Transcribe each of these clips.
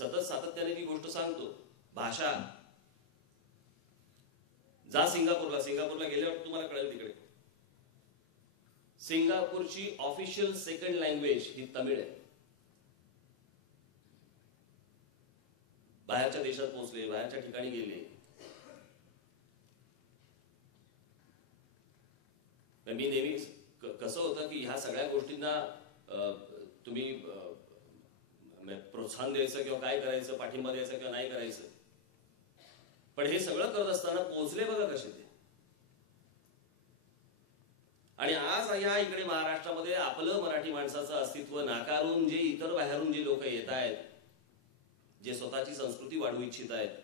सतत सातत्याने जी गोष्ट सांगतो, भाषा. जा सिंगापूरला गेल्यावर तुम्हाला कळेल. तिकडे सिंगापूरची ऑफिशियल सेकंड लँग्वेज ही तमिळ आहे. बाहेरच्या देशात पोहोचले, बाहेरच्या ठिकाणी गेले. मी नेहमी कसं होतं की ह्या सगळ्या गोष्टींना तुम्ही प्रोत्साहन द्यायचं किंवा काय करायचं, पाठिंबा द्यायचा किंवा नाही करायचं, पण हे सगळं करत असताना पोहोचले बघा कसे ते. आणि आज ह्या इकडे महाराष्ट्रामध्ये आपलं मराठी माणसाचं अस्तित्व नाकारून जे इतर बाहेरून जे लोक येत आहेत, जे स्वतःची संस्कृती वाढवू इच्छित आहेत,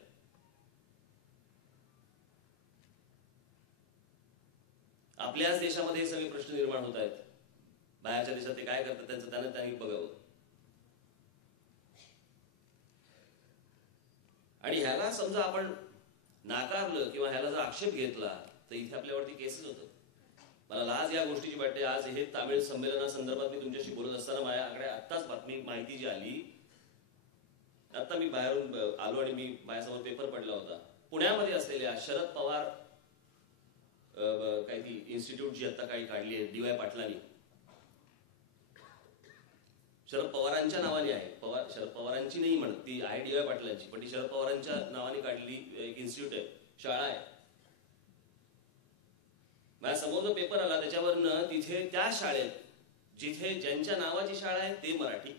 आपल्याच देशामध्ये हे सगळे प्रश्न निर्माण होत आहेत. बाहेरच्या देशात ते काय करतात त्यांचं त्यांनी बघावं. आणि ह्याला समजा आपण नाकारलं किंवा ह्याला जर आक्षेप घेतला तर इथे आपल्यावरती केसेस होतं. मला लाज या गोष्टीची वाटते. आज हे तामिळ संमेलनासंदर्भात मी तुमच्याशी बोलत असताना माझ्याकडे आत्ताच माहिती जी आली, आता मी बाहेरून आलो आणि मी माझ्यासमोर पेपर पडला होता. पुण्यामध्ये असलेल्या शरद पवार काही ती इन्स्टिट्यूट जी आता काही काढली आहे DY पाटलांनी, शरद पवारांच्या नावाने आहे. शरद पवारांची नाही म्हणत, ती आहे DY पाटलांची, पण ती शरद पवारांच्या नावाने काढलेली एक इन्स्टिट्यूट आहे, शाळा आहे. माझ्या समोर जो पेपर आला त्याच्यावरनं तिथे त्या शाळेत जिथे ज्यांच्या नावाची शाळा आहे ते मराठी,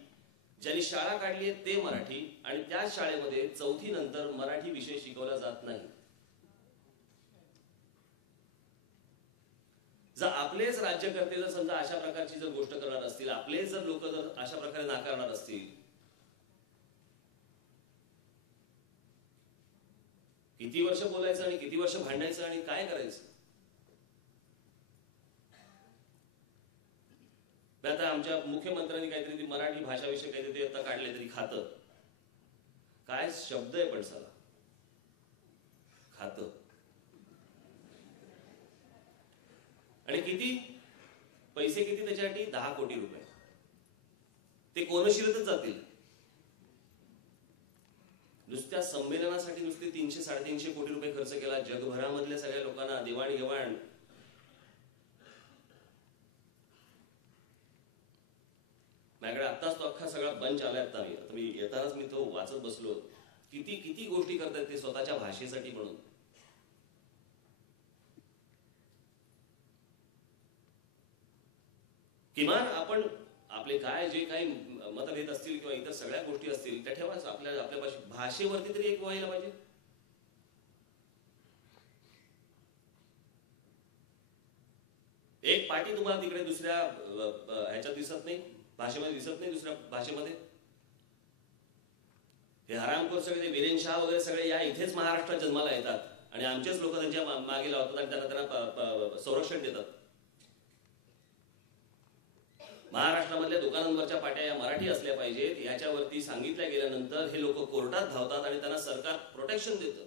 ज्यांनी शाळा काढली आहे ते मराठी, आणि त्या शाळेमध्ये 4थी नंतर मराठी विषय शिकवला जात नाही. जर आपलेच राज्यकर्ते जर समजा अशा प्रकारची जर गोष्ट करणार असतील, आपलेच जर लोक जर अशा प्रकारे नाकारणार असतील, किती वर्ष बोलायचं आणि किती वर्ष भांडायचं आणि काय करायचं. आता आमच्या मुख्यमंत्र्यांनी काहीतरी मराठी भाषाविषयी काहीतरी आता काढले तरी खातं, काय शब्द आहे पण साला खातं. आणि किती पैसे, किती त्याच्यासाठी 10 कोटी रुपये. ते कोनशिलतच जातील. नुसत्या संमेलनासाठी नुसते 300-350 कोटी रुपये खर्च केला. जगभरामधल्या सगळ्या लोकांना देवाणघेवाण. माझ्याकडे आत्ताच तो अख्खा सगळा बंच आलाय. आता मी येतानाच मी तो वाचत बसलो. किती किती गोष्टी करतात ते स्वतःच्या भाषेसाठी म्हणून. किमान आपण आपले काय जे काही मतभेद असतील किंवा इतर सगळ्या गोष्टी असतील त्या ठेवाच आपल्या भाषेवरती तरी एक व्हायला पाहिजे. एक पाठी तुम्हाला तिकडे दुसऱ्या ह्याच्यात दिसत नाही, भाषेमध्ये दिसत नाही, दुसऱ्या भाषेमध्ये. हे हरामखोर सगळे ते वीरेन शाह वगैरे सगळे या इथेच महाराष्ट्रात जन्माला येतात आणि आमचेच लोक त्यांच्या मागे लावतात आणि त्यांना संरक्षण देतात. महाराष्ट्रामधल्या दुकानांवरच्या पाट्या या मराठी असल्या पाहिजेत याच्यावरती सांगितल्या गेल्यानंतर हे लोक कोर्टात धावतात आणि त्यांना सरकार प्रोटेक्शन देतं.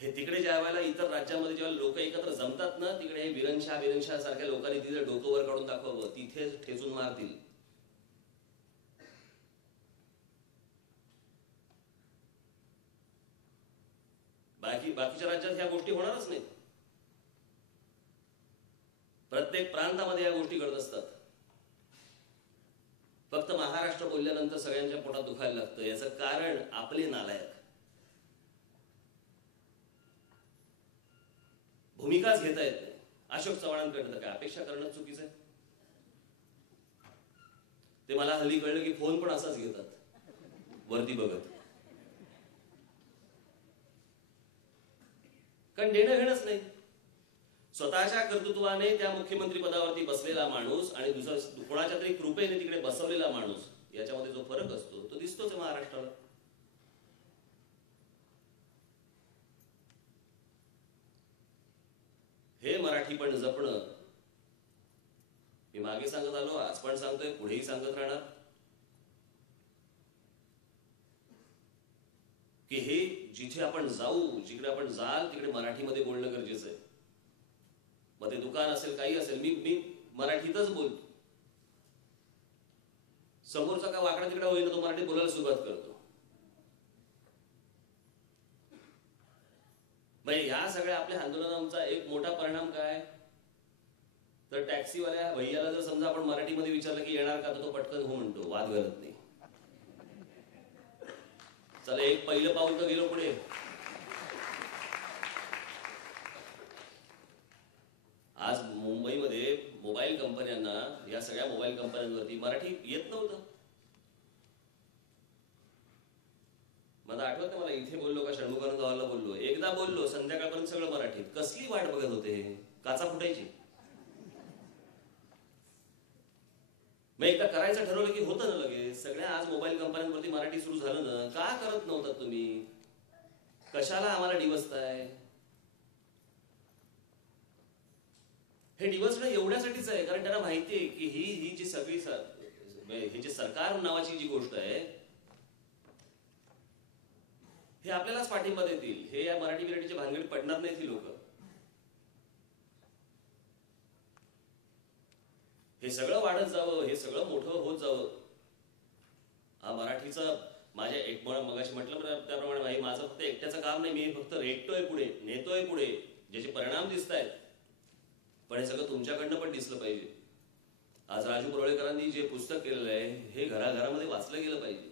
हे तिकडे ज्या वेळेला इतर राज्यांमध्ये जेव्हा लोक एकत्र जमतात ना, तिकडे हे वीरनशाह सारख्या लोकांनी तिथे डोकं वर काढून दाखवावं, तिथे ठेचून मारतील. बाकीच्या राज्यात ह्या गोष्टी होणारच नाही. प्रत्येक प्रांतामध्ये या गोष्टी घडत असतात. फक्त महाराष्ट्र बोलल्यानंतर सगळ्यांच्या पोटात दुखायला लागतं. याचं कारण आपले नालायक. भूमिकाच घेता येत नाही. अशोक चव्हाणांकडनं काय अपेक्षा करणं चुकीचं आहे. ते मला हल्ली कळलं की फोन पण असाच घेतात, वरती बघत. कारण देणं घेणंच नाही. स्वतःच्या कर्तृत्वाने त्या मुख्यमंत्री पदावरती बसलेला माणूस आणि दुसरा कोणाच्या तरी कृपेने तिकडे बसवलेला माणूस याच्यामध्ये जो फरक असतो तो दिसतोच महाराष्ट्राला. हे मराठी पण जपणं. मी मागे सांगत आलो, आज पण सांगतोय, पुढेही सांगत राहणार की हे जिथे आपण जाऊ, जिकडे आपण जाल तिकडे मराठीमध्ये बोलणं गरजेचं आहे. मग ते दुकान असेल, काही असेल, मी मराठीतच बोलतो. समोरचा का वाकडा तिकडा होईना तो मराठीत बोलायला सुरुवात करतो. म्हणजे या सगळ्या आपल्या आंदोलनांचा एक मोठा परिणाम काय, तर टॅक्सीवाल्या भैयाला जर समजा आपण मराठीमध्ये विचारलं की येणार का, तर तो पटकन हो म्हणतो, वाद घालत नाही. चला एक पहिलं पाऊल तर गेलो पुढे. आज मुंबईमध्ये मोबाईल कंपन्यांना, या सगळ्या मोबाईल कंपन्यांवरती मराठी येत नव्हतं. मला आठवत नाही मला इथे बोललो का षण्मुखानंद हॉलला बोललो, एकदा बोललो, संध्याकाळपर्यंत सगळं मराठीत. कसली वाट बघत होते, काचा फुटायची. मग एकदा करायचं ठरवलं की होतं ना लगेच. सगळ्या आज मोबाईल कंपन्यांवरती मराठी सुरू झालं ना, का करत नव्हतात तुम्ही? कशाला आम्हाला डिवचताय? हे डिवचणं एवढ्यासाठीच आहे कारण त्यांना माहितीये की ही जी सगळी हे जे सरकार नावाची जी गोष्ट आहे, हे आपल्यालाच पाठिंबा देतील. हे या मराठी बिराठीच्या भानगडीत पडणार नाहीत ही लोक. हे सगळं वाढत जावं, हे सगळं मोठं होत जावं. हा मराठीचा माझ्या एक मगाशी म्हटलं त्याप्रमाणे भाई, माझं फक्त एकट्याचं काम नाही. मी फक्त रेटतोय पुढे, नेतोय पुढे, ज्याचे परिणाम दिसत आहेत. पण हे सगळं तुमच्याकडनं पण दिसलं पाहिजे. आज राजू पुरवळेकरांनी जे पुस्तक केलेलं आहे हे घराघरामध्ये वाचलं गेलं पाहिजे.